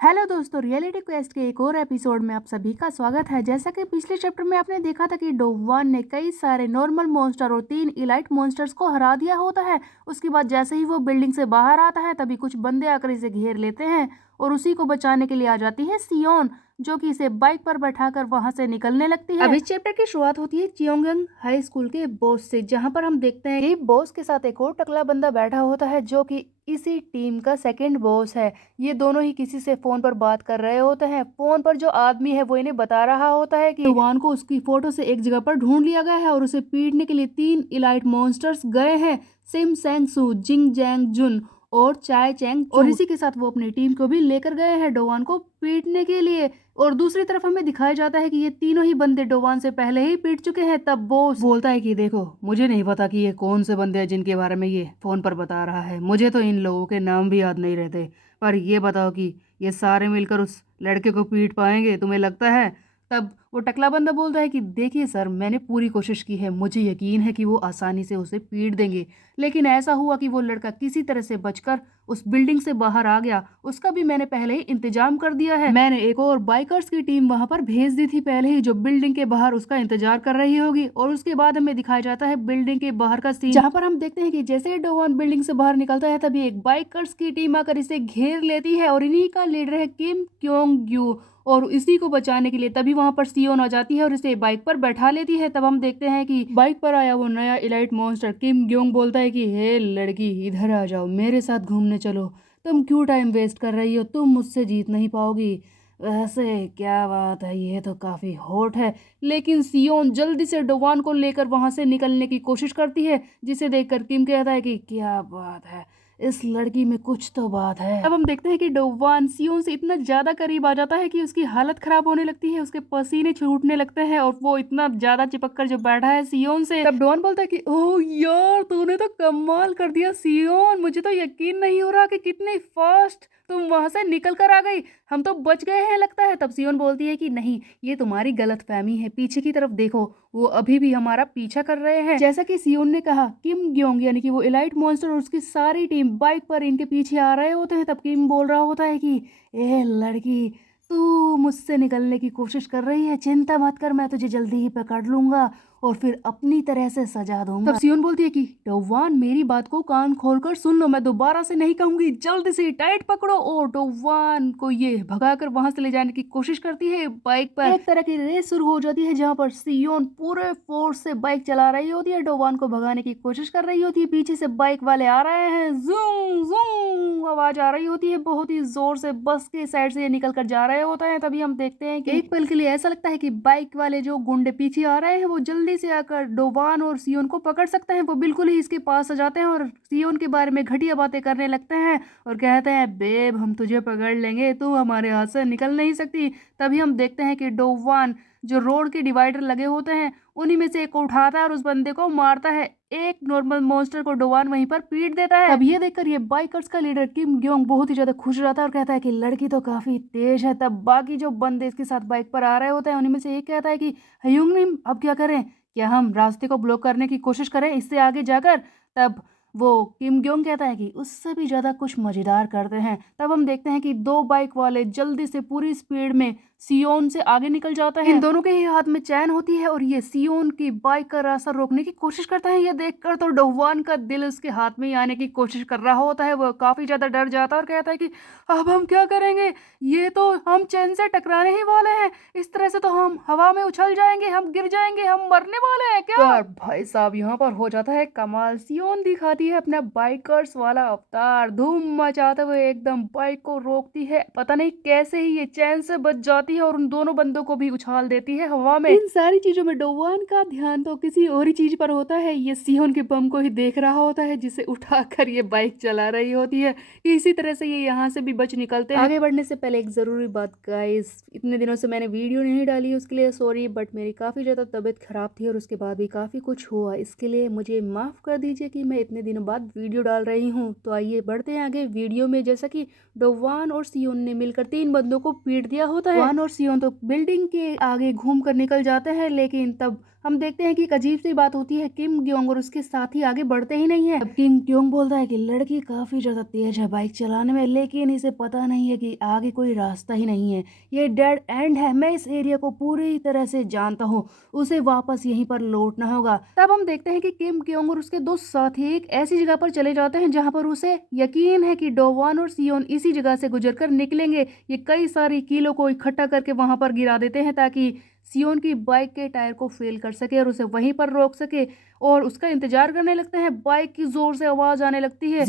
Hello दोस्तों, reality quest के एक और एपिसोड में आप सभी का स्वागत है। जैसा कि पिछले चैप्टर में आपने देखा था कि डोवान ने कई सारे नॉर्मल मॉन्स्टर और 3 इलाइट मॉन्स्टर्स को हरा दिया होता है। उसके बाद जैसे ही वो बिल्डिंग से बाहर आता है तभी कुछ बंदे आकर इसे घेर लेते हैं और उसी को बचाने के लिए आ जाती है सियोन, जो कि इसे बाइक पर बैठाकर वहां से निकलने लगती है। अब इस चैप्टर की शुरुआत होती है चियोंगयंग हाई स्कूल के बॉस से, जहां पर हम देखते हैं कि बॉस के साथ एक और टकला बंदा बैठा होता है जो कि इसी टीम का सेकंड बॉस है। ये दोनों ही किसी से फोन पर बात कर रहे होते हैं। फोन पर जो आदमी है वो इन्हें बता रहा होता है कि युवान को उसकी फोटो से एक जगह पर ढूंढ लिया गया है और उसे पीटने के लिए 3 इलाइट मॉन्स्टर्स गए हैं, सिम सेंग सू, जिंग जैंग जुन और चाय चैंग चू। और इसी के साथ वो अपनी टीम को भी लेकर गए हैं डोवान को पीटने के लिए। और दूसरी तरफ हमें दिखाया जाता है कि ये तीनों ही बंदे डोवान से पहले ही पीट चुके हैं। तब बॉस बोलता है कि देखो, मुझे नहीं पता कि ये कौन से बंदे हैं जिनके बारे में ये फोन पर बता रहा है। मुझे तो इन लोगों के नाम भी याद नहीं रहते, पर ये बताओ कि ये सारे मिलकर उस लड़के को पीट पाएंगे, तुम्हें लगता है? तब वो टकला बंदा बोलता है कि देखिए सर, मैंने पूरी कोशिश की है, मुझे यकीन है कि वो आसानी से उसे पीट देंगे। लेकिन ऐसा हुआ कि वो लड़का किसी तरह से बचकर उस बिल्डिंग से बाहर आ गया। उसका भी मैंने पहले ही इंतजाम कर दिया है। मैंने एक और बाइकर्स की टीम वहां पर भेज दी थी पहले ही, जो बिल्डिंग के बाहर उसका इंतजार कर रही होगी। और उसके बाद हमें दिखाया जाता है बिल्डिंग के बाहर का सीन, जहां पर हम देखते हैं कि जैसे ही डोवान बिल्डिंग से बाहर निकलता है तभी एक बाइकर्स की टीम आकर इसे घेर लेती है और इन्हीं का लीडर है किम क्योंग यू। और इसी को बचाने के लिए तभी वहां पर सियोन आ जाती है और इसे बाइक पर बैठा लेती है। तब हम देखते हैं कि बाइक पर आया वो नया इलाइट मॉन्स्टर किम ग्योंग बोलता है कि हे लड़की, इधर आ जाओ, मेरे साथ घूमने चलो। तुम क्यों टाइम वेस्ट कर रही हो? तुम मुझसे जीत नहीं पाओगी। वैसे क्या बात है, ये तो काफी हॉट है। लेकिन सियोन जल्दी से डोवान को लेकर वहां से निकलने की कोशिश करती है, जिसे देखकर किम कहता है कि क्या बात है, इस लड़की में कुछ तो बात है। अब हम देखते हैं कि डोवान सियोन से इतना ज्यादा करीब आ जाता है कि उसकी हालत खराब होने लगती है, उसके पसीने छूटने लगते हैं और वो इतना ज्यादा चिपक कर जो बैठा है सियोन से। तब डोवान बोलता है कि ओह यार, तूने तो कमाल कर दिया सियोन, मुझे तो यकीन नहीं हो रहा कि कितनी फास्ट तुम वहां से निकल कर आ गई। हम तो बच गए हैं लगता है। तब सियोन बोलती है कि नहीं, ये तुम्हारी गलतफहमी है, पीछे की तरफ देखो, वो अभी भी हमारा पीछा कर रहे हैं। जैसा कि सियोन ने कहा, किम ग्योंग यानी कि वो इलाइट मॉन्स्टर और उसकी सारी टीम बाइक पर इनके पीछे आ रहे होते हैं। तब किम बोल रहा होता है कि ए लड़की, तू मुझसे निकलने की कोशिश कर रही है, चिंता मत कर, मैं तुझे जल्दी ही पकड़ लूंगा और फिर अपनी तरह से सजा दूंगा। तब सियोन बोलती है कि डोवान, मेरी बात को कान खोलकर सुन लो, मैं दोबारा से नहीं कहूंगी, जल्दी से टाइट पकड़ो। और डोवान को ये भगाकर वहां से ले जाने की कोशिश करती है बाइक पर। एक तरह की रेस शुरू हो जाती है जहां पर सियोन पूरे फोर्स से बाइक चला रही होती है, डोवान को भगाने की कोशिश कर रही होती है। पीछे से बाइक वाले आ रहे हैं, जूम जूम आवाज आ रही होती है बहुत ही जोर से, बस के साइड से ये निकल कर जा रहे होते हैं। तभी हम देखते हैं कि एक पल के लिए ऐसा लगता है कि बाइक वाले जो गुंडे पीछे आ रहे हैं वो जल्दी से आकर डोवान और सियोन को पकड़ सकते हैं। वो बिल्कुल ही इसके पास आ जाते हैं और सियोन के बारे में घटिया बातें करने लगते हैं और कहते हैं, बेब हम तुझे पकड़ लेंगे, तू हमारे हाथ से निकल नहीं सकती। तभी हम देखते हैं कि डोवान जो रोड के डिवाइडर लगे होते हैं उन्हीं में से एक को उठाता है और उस बंदे को मारता है। एक नॉर्मल मॉन्स्टर को डोवान वहीं पर पीट देता है। तब ये देखकर ये बाइकर्स का लीडर किम ग्योंग बहुत ही ज्यादा खुश रहता है और कहता है कि लड़की तो काफी तेज है। तब बाकी जो बंदे इसके साथ बाइक पर आ रहे होते हैं उन्हीं में से एक कहता है कि हयुंगनिम, अब क्या करें? क्या हम रास्ते को ब्लॉक करने की कोशिश करें इससे आगे जाकर? तब वो किम ग्योंग कहता है कि उससे भी ज्यादा कुछ मजेदार करते हैं। तब हम देखते हैं कि 2 बाइक वाले जल्दी से पूरी स्पीड में सियोन से आगे निकल जाता है। इन दोनों के ही हाथ में चैन होती है और ये सियोन की बाइक का रास्ता रोकने की कोशिश करता है। ये देखकर तो डोवान का दिल उसके हाथ में ही आने की कोशिश कर रहा होता है। वो काफी ज्यादा डर जाता है और कहता है कि अब हम क्या करेंगे? ये तो हम चैन से टकराने ही वाले हैं, इस तरह से तो हम हवा में उछल जाएंगे, हम गिर जाएंगे, हम मरने वाले हैं क्या? पर भाई साहब यहाँ पर हो जाता है कमाल। सियोन दिखाती है अपना बाइकर्स वाला अवतार, धूम मचाते हुए एकदम बाइक को रोकती है। पता नहीं कैसे ही ये चैन से बच जाती है और उन दोनों बंदों को भी उछाल देती है हवा में। इन सारी चीजों में डोवान का ध्यान तो किसी और ही चीज पर होता है। ये सियोन के बम को ही देख रहा होता है जिसे उठाकर ये बाइक चला रही होती है। इसी तरह से ये यहाँ से भी बच निकलते हैं। आगे बढ़ने से पहले एक जरूरी बात गाइस, इतने दिनों से मैंने वीडियो नहीं डाली उसके लिए सॉरी, बट मेरी काफी ज्यादा तबीयत खराब थी और उसके बाद भी काफी कुछ हुआ, इसके लिए मुझे माफ कर दीजिए कि मैं इतने दिनों बाद वीडियो डाल रही हूँ। तो आइए बढ़ते हैं आगे वीडियो में। जैसा कि डोवान और सियोन ने मिलकर 3 बंदों को पीट दिया होता है। डोवान और सियोन तो बिल्डिंग के आगे घूम कर निकल जाते हैं, लेकिन तब हम देखते हैं कि एक अजीब सी बात होती है। किम ग्योंग और उसके साथी आगे बढ़ते ही नहीं है। अब किम ग्योंग बोलता है कि लड़की काफी ज्यादा तेज है बाइक चलाने में, लेकिन इसे पता नहीं है कि आगे कोई रास्ता ही नहीं है, ये डेड एंड है। मैं इस एरिया को पूरी तरह से जानता हूँ, उसे वापस यहीं पर लौटना होगा। तब हम देखते हैं कि किम ग्योंग और उसके 2 साथी एक ऐसी जगह पर चले जाते हैं जहाँ पर उसे यकीन है कि डोवान और सियोन इसी जगह से गुजर कर निकलेंगे। ये कई सारी कीलों को इकट्ठा करके वहां पर गिरा देते हैं ताकि सियोन की बाइक के टायर को फेल कर सके और उसे वहीं पर रोक सके, और उसका इंतजार करने लगते हैं। बाइक की जोर से आवाज आने लगती है।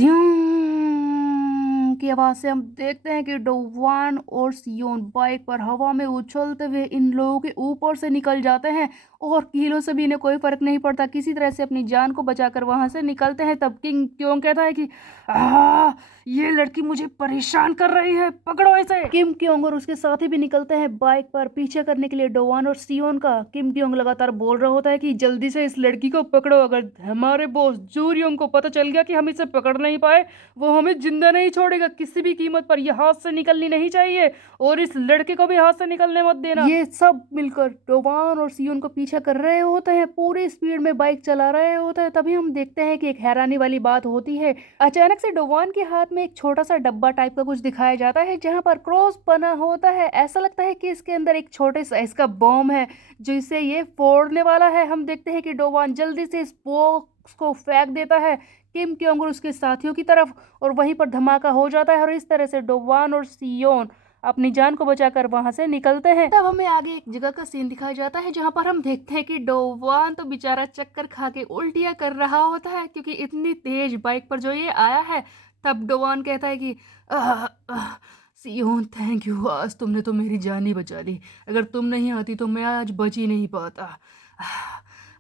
की आवाज से हम देखते हैं कि डोवान और सियोन बाइक पर हवा में उछलते हुए इन लोगों के ऊपर से निकल जाते हैं, और कीलों से भी इन्हें कोई फर्क नहीं पड़ता, किसी तरह से अपनी जान को बचाकर वहां से निकलते हैं। तब किंग क्यों कहता है कि ये लड़की मुझे परेशान कर रही है, पकड़ो इसे। किम क्योंग और उसके साथी भी निकलते हैं बाइक पर पीछे करने के लिए डोवान और सियोन का। किम क्योंग लगातार बोल रहा होता है कि जल्दी से इस लड़की को पकड़ो, अगर हमारे बॉस जूरियोंग को पता चल गया कि हम इसे पकड़ नहीं पाए, वो हमें जिंदा नहीं छोड़ेगा। किसी भी कीमत पर यह हाथ से निकलनी नहीं चाहिए, और इस लड़के को भी हाथ से निकलने मत देना। ये सब मिलकर डोवान और सियोन को पीछा कर रहे होते हैं, पूरी स्पीड में बाइक चला रहे होते हैं। तभी हम देखते हैं कि एक हैरानी वाली बात होती है। अचानक से डोवान के हाथ में एक छोटा सा डब्बा टाइप का कुछ दिखाया जाता है जहां पर क्रॉस बना होता है। ऐसा लगता है कि इसके अंदर एक छोटे साइज का बॉम्ब है जिसे ये फोड़ने वाला है। हम देखते हैं कि डोवान जल्दी से इस बॉक्स को फेंक देता है किम क्योंग और उसके साथियों की तरफ, और वहीं पर धमाका हो जाता है, और इस तरह से डोवान और सियोन अपनी जान को बचाकर वहां से निकलते हैं। तब हमें आगे एक जगह का सीन दिखाया जाता है जहां पर हम देखते हैं कि डोवान तो बेचारा चक्कर खा के उल्टियां कर रहा होता है, क्योंकि इतनी तेज बाइक पर जो ये आया है। तब डोवान कहता है कि सियोन थैंक यू, आज तुमने तो मेरी जान ही बचा ली, अगर तुम नहीं आती तो मैं आज बच ही नहीं पाता।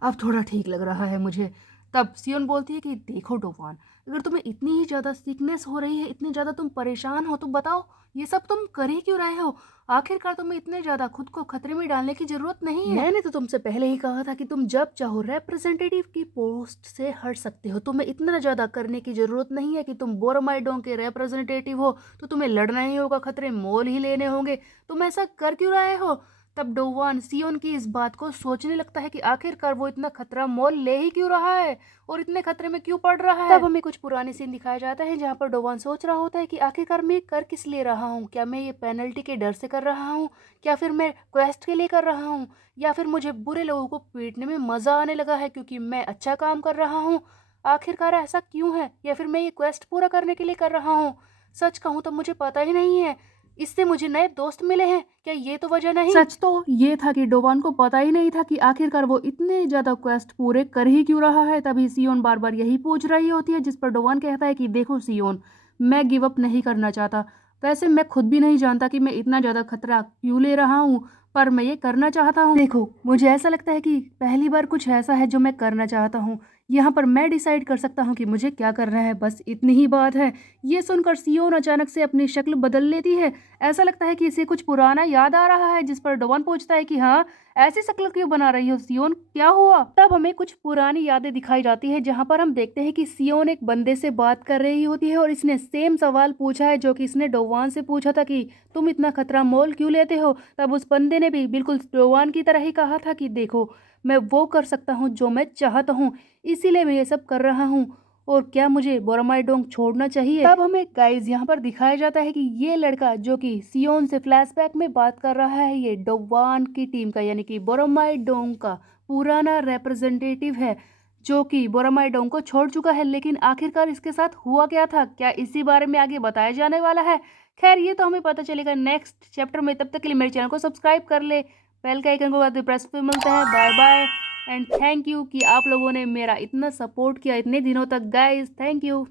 अब थोड़ा ठीक लग रहा है मुझे। तब सियोन बोलती है कि देखो डोवान, अगर तुम्हें इतनी ही ज़्यादा सिकनेस हो रही है, इतने ज़्यादा तुम परेशान हो, तो बताओ ये सब तुम कर ही क्यों रहे हो? आखिरकार तुम्हें इतने ज़्यादा खुद को खतरे में डालने की जरूरत नहीं है। मैंने तो तुमसे पहले ही कहा था कि तुम जब चाहो रिप्रेजेंटेटिव की पोस्ट से हट सकते हो। तुम्हें इतना ज़्यादा करने की जरूरत नहीं है कि तुम बोरोमाइडोंग के रिप्रेजेंटेटिव हो तो तुम्हें लड़ना ही होगा, खतरे मोल ही लेने होंगे। तुम ऐसा कर क्यों रहे हो? तब डोवान सियोन की इस बात को सोचने लगता है कि आखिरकार वो इतना खतरा मोल ले ही क्यों रहा है और इतने खतरे में क्यों पड़ रहा है। तब हमें कुछ पुराने सीन दिखाया जाता है जहाँ पर डोवान सोच रहा होता है कि आखिरकार मैं कर किस लिए रहा हूँ। क्या मैं ये पेनल्टी के डर से कर रहा हूँ, क्या फिर मैं क्वेस्ट के लिए कर रहा हूँ, या फिर मुझे बुरे लोगों को पीटने में मजा आने लगा है क्योंकि मैं अच्छा काम कर रहा हूँ। आखिरकार ऐसा क्यों है, या फिर मैं ये क्वेस्ट पूरा करने के लिए कर रहा हूँ? सच कहूँ तो मुझे पता ही नहीं है। इससे मुझे नए दोस्त मिले हैं, क्या ये तो वजह नहीं? सच तो ये था कि डोवान को पता ही नहीं था कि आखिरकार वो इतने ज्यादा क्वेस्ट पूरे कर ही क्यों रहा है। तभी सियोन बार बार यही पूछ रही होती है, जिस पर डोवान कहता है कि देखो सियोन, मैं गिव अप नहीं करना चाहता। वैसे मैं खुद भी नहीं जानता कि मैं इतना ज्यादा खतरा क्यों ले रहा हूँ, पर मैं ये करना चाहता हूँ। देखो, मुझे ऐसा लगता है कि पहली बार कुछ ऐसा है जो मैं करना चाहता हूँ। यहाँ पर मैं डिसाइड कर सकता हूँ कि मुझे क्या करना है, बस इतनी ही बात है। ये सुनकर सियोन अचानक से अपनी शक्ल बदल लेती है। ऐसा लगता है कि इसे कुछ पुराना याद आ रहा है, जिस पर डोवान पूछता है कि हाँ, ऐसी शक्ल क्यों बना रही हो सियोन, क्या हुआ? तब हमें कुछ पुरानी यादें दिखाई जाती है जहाँ पर हम देखते हैं कि सियोन एक बंदे से बात कर रही होती है, और इसने सेम सवाल पूछा है जो कि इसने डोवान से पूछा था कि तुम इतना खतरा मोल क्यों लेते हो। तब उस बंदे ने भी बिल्कुल डोवान की तरह ही कहा था कि देखो, मैं वो कर सकता हूँ जो मैं चाहता हूँ, इसीलिए मैं ये सब कर रहा हूँ, और क्या मुझे बोरोमाइडोंग छोड़ना चाहिए? तब हमें गाइस यहाँ पर दिखाया जाता है कि ये लड़का जो कि सियोन से फ्लैशबैक में बात कर रहा है, ये डोवान की टीम का यानी कि बोरोमाइडोंग का पुराना रिप्रेजेंटेटिव है, जो कि बोरोमाइडोंग को छोड़ चुका है। लेकिन आखिरकार इसके साथ हुआ क्या था, क्या इसी बारे में आगे बताया जाने वाला है? खैर, ये तो हमें पता चलेगा नेक्स्ट चैप्टर में। तब तक के लिए मेरे चैनल को सब्सक्राइब कर ले, बेल का आइकन को प्रेस पे। मिलते हैं, bye bye and thank you कि आप लोगों ने मेरा इतना सपोर्ट किया इतने दिनों तक। Guys, thank you.